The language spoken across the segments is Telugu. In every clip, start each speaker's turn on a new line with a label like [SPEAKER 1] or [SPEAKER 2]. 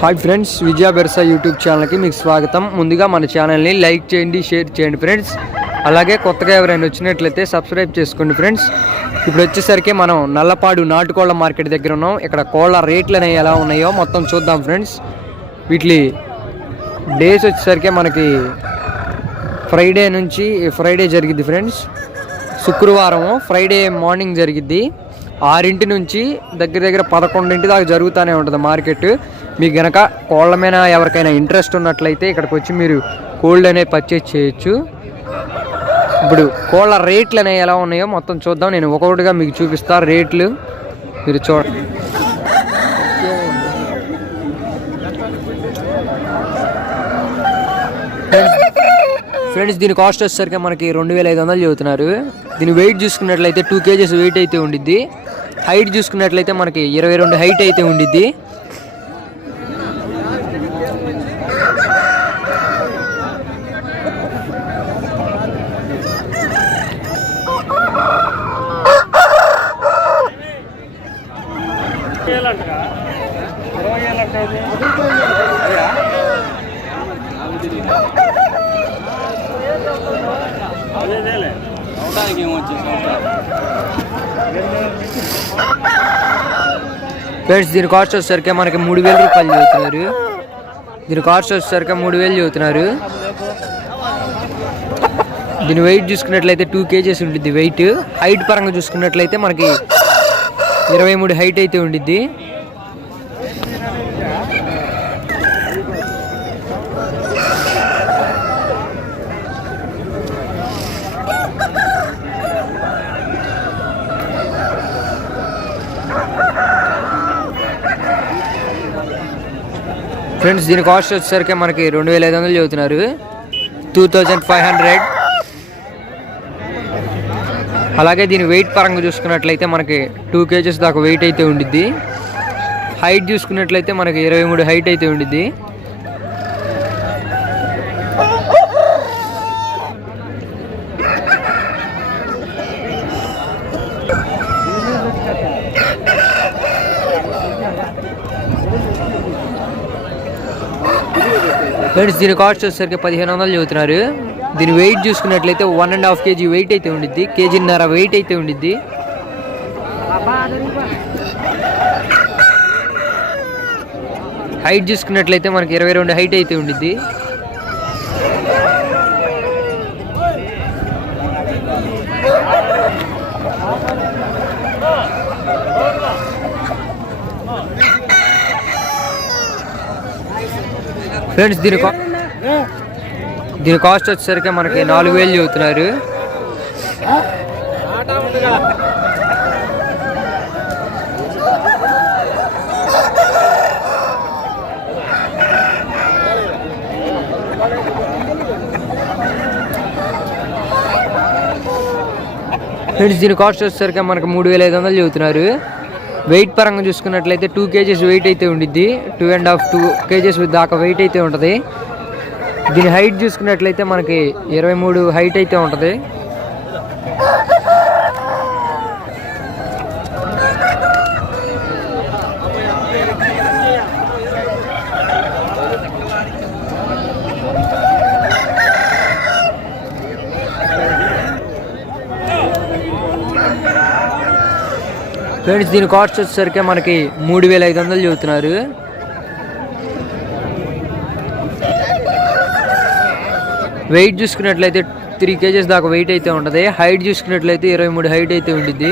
[SPEAKER 1] హాయ్ ఫ్రెండ్స్ విజయ బెర్సా యూట్యూబ్ ఛానల్కి మీకు స్వాగతం. ముందుగా మన ఛానల్ని లైక్ చేయండి షేర్ చేయండి ఫ్రెండ్స్. అలాగే కొత్తగా ఎవరైనా వచ్చినట్లయితే సబ్స్క్రైబ్ చేసుకోండి ఫ్రెండ్స్. ఇప్పుడు వచ్చేసరికి మనం నల్లపాడు నాటుకోళ్ళ మార్కెట్ దగ్గర ఉన్నాం. ఇక్కడ కోళ్ళ రేట్లు అనేవి ఎలా ఉన్నాయో మొత్తం చూద్దాం ఫ్రెండ్స్. వీటి డేస్ వచ్చేసరికి మనకి ఫ్రైడే నుంచి ఫ్రైడే జరిగిద్ది ఫ్రెండ్స్. శుక్రవారం ఫ్రైడే మార్నింగ్ జరిగిద్ది. ఆరింటి నుంచి దగ్గర దగ్గర పదకొండింటి దాకా జరుగుతూనే ఉంటుంది మార్కెట్. మీకు గనక కోళ్ళ మీద ఎవరికైనా ఇంట్రెస్ట్ ఉన్నట్లయితే ఇక్కడికి వచ్చి మీరు కోల్డ్ అనేవి పర్చేజ్ చేయొచ్చు. ఇప్పుడు కోళ్ళ రేట్లు అనేవి ఎలా ఉన్నాయో మొత్తం చూద్దాం. నేను ఒక్కొక్కటిగా మీకు చూపిస్తా రేట్లు. మీరు చూడ ఫ్రెండ్స్ దీని కాస్ట్ వచ్చేసరికి మనకి రెండు వేల ఐదు వందలు చెబుతున్నారు. దీని వెయిట్ చూసుకున్నట్లయితే టూ కేజెస్ వెయిట్ అయితే ఉండిద్ది. హైట్ చూసుకున్నట్లయితే మనకి ఇరవై రెండు హైట్ అయితే ఉండిద్ది. ఫ్రెండ్స్ దీని కాస్ట్ వచ్చేసరికి మనకి మూడు వేల రూపాయలు చెబుతున్నారు. దీని కాస్ట్ వచ్చేసరికి మూడు వేలు చెబుతున్నారు. దీని వెయిట్ చూసుకున్నట్లయితే టూ కేజీస్ ఉంటుంది వెయిట్ హైట్ పరంగా చూసుకున్నట్లయితే మనకి ఇరవై మూడు హైట్ అయితే ఉండిద్ది. ఫ్రెండ్స్ దీని కాస్ట్ వచ్చేసరికి మనకి రెండు వేల ఐదు వందలు చెబుతున్నారు టూ థౌజండ్ ఫైవ్ హండ్రెడ్ అలాగే దీని వెయిట్ పరంగా చూసుకున్నట్లయితే మనకి టూ కేజెస్ దాకా వెయిట్ అయితే ఉండిద్ది. హైట్ చూసుకున్నట్లయితే మనకి ఇరవై మూడు హైట్ అయితే ఉండిద్ది. ఫ్రెండ్స్ దీని కాస్ట్ వచ్చేసరికి పదిహేను వందలు చెబుతున్నారు. దీని వెయిట్ చూసుకున్నట్లయితే one and half kg weight అయితే ఉండిద్ది. కేజీన్నర వెయిట్ అయితే ఉండిద్ది. హైట్ చూసుకున్నట్లయితే మనకి ఇరవై రెండు హైట్ అయితే ఉండిద్ది. ఫ్రెండ్స్ దీని కా- దీని కాస్ట్ వచ్చేసరికి మనకి నాలుగు వేలు చెబుతున్నారు. ఫ్రెండ్స్ దీని కాస్ట్ వచ్చేసరికి మనకి మూడు వేల ఐదు వందలు చెబుతున్నారు. వెయిట్ పరంగా చూసుకున్నట్లయితే టూ కేజెస్ వెయిట్ అయితే ఉండిద్ది. Two and half two kgs దాకా వెయిట్ అయితే ఉంటుంది. దీని హైట్ చూసుకున్నట్లయితే మనకి ఇరవై మూడు హైట్ అయితే ఉంటుంది. ఫ్రెండ్స్ దీని కాస్ట్ వచ్చేసరికి మనకి మూడు వేల ఐదు వందలు చెబుతున్నారు. వెయిట్ చూసుకున్నట్లయితే త్రీ కేజెస్ దాకా వెయిట్ అయితే ఉంటుంది. హైట్ చూసుకున్నట్లయితే ఇరవై మూడు హైట్ అయితే ఉంటుంది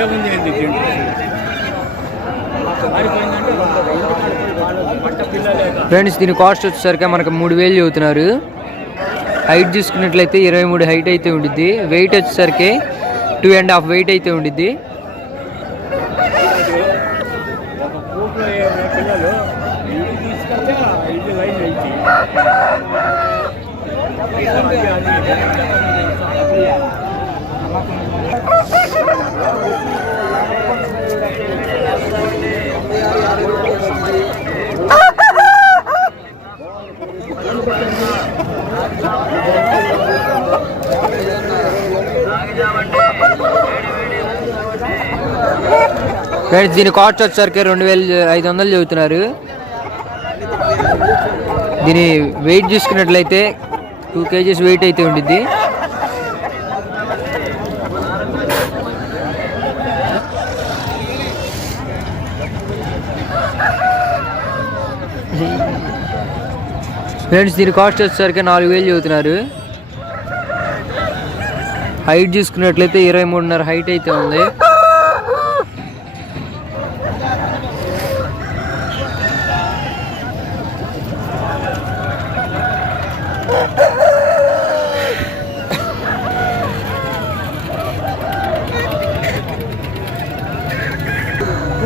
[SPEAKER 2] ఏముంది ఏంటి దీంట్లో?
[SPEAKER 1] ఫ్రెండ్స్ దీని కాస్ట్ వచ్చేసరికి మనకి మూడు వేలు చెబుతున్నారు. హైట్ చూసుకున్నట్లయితే ఇరవై మూడు హైట్ అయితే ఉండిద్ది. వెయిట్ వచ్చేసరికి టూ అండ్ హాఫ్ వెయిట్ అయితే ఉండిద్ది. ఫ్రెండ్స్ దీని కాస్ట్ వచ్చేసరికి రెండు వేలు ఐదు వందలు చెబుతున్నారు. దీని వెయిట్ చూసుకున్నట్లయితే టూ కేజీస్ వెయిట్ అయితే ఉండిద్ది. ఫ్రెండ్స్ దీని కాస్ట్ వచ్చేసరికి నాలుగు వేలు చెబుతున్నారు. హైట్ చూసుకున్నట్లయితే ఇరవై మూడున్నర హైట్ అయితే ఉంది.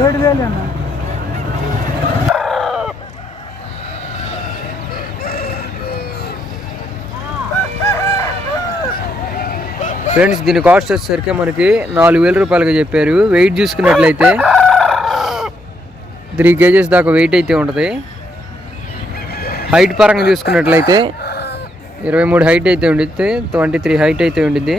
[SPEAKER 2] ఏడు వేలు అన్న.
[SPEAKER 1] ఫ్రెండ్స్ దీని కాస్ట్ వచ్చేసరికి మనకి నాలుగు వేల రూపాయలుగా చెప్పారు. వెయిట్ చూసుకున్నట్లయితే త్రీ కేజెస్ దాకా వెయిట్ అయితే ఉంటుంది. హైట్ పరంగా చూసుకున్నట్లయితే ఇరవై మూడు హైట్ అయితే ఉండిద్ది ట్వంటీ త్రీ హైట్ అయితే ఉండిద్ది.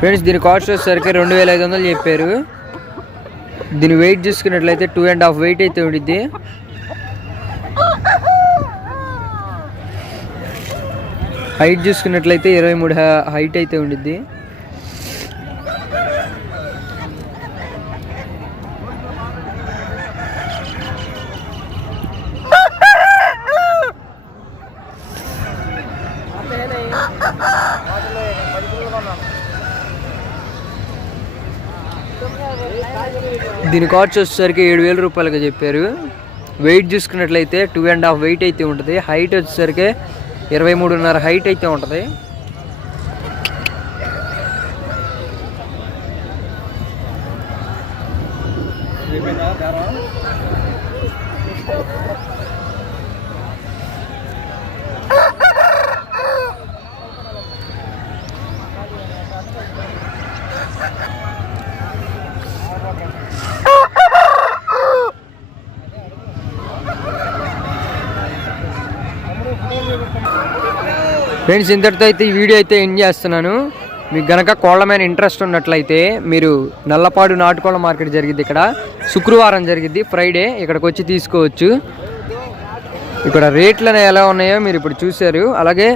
[SPEAKER 1] ఫ్రెండ్స్ దీని కాస్ట్ వచ్చేసరికి రెండు వేల ఐదు వందలు చెప్పారు. దీని వెయిట్ చూసుకున్నట్లయితే టూ అండ్ హాఫ్ వెయిట్ అయితే ఉండిద్ది. హైట్ చూసుకున్నట్లయితే ఇరవై మూడు హైట్ అయితే ఉండిద్ది. దీని కాస్ట్ వచ్చేసరికి ఏడు వేల రూపాయలుగా చెప్పారు. వెయిట్ చూసుకున్నట్లయితే టూ అండ్ హాఫ్ వెయిట్ అయితే ఉంటుంది. హైట్ వచ్చేసరికి ఇరవై మూడున్నర హైట్ అయితే ఉంటుంది. ఫ్రెండ్స్ ఇంతటితో అయితే ఈ వీడియో అయితే ఎండ్ చేస్తున్నాను. మీకు గనక కోళ్ళ మీద ఇంట్రెస్ట్ ఉన్నట్లయితే మీరు నల్లపాడు నాటుకోళ్ళ మార్కెట్ జరిగింది ఇక్కడ. శుక్రవారం జరిగింది ఫ్రైడే ఇక్కడికి వచ్చి తీసుకోవచ్చు. ఇక్కడ రేట్లు ఎలా ఉన్నాయో మీరు ఇప్పుడు చూశారు. అలాగే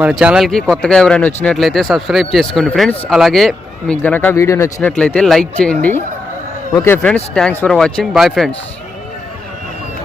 [SPEAKER 1] మన ఛానల్కి కొత్తగా ఎవరైనా వచ్చినట్లయితే సబ్స్క్రైబ్ చేసుకోండి ఫ్రెండ్స్. అలాగే మీకు గనక వీడియో నచ్చినట్లయితే లైక్ చేయండి. Okay friends thanks for watching bye friends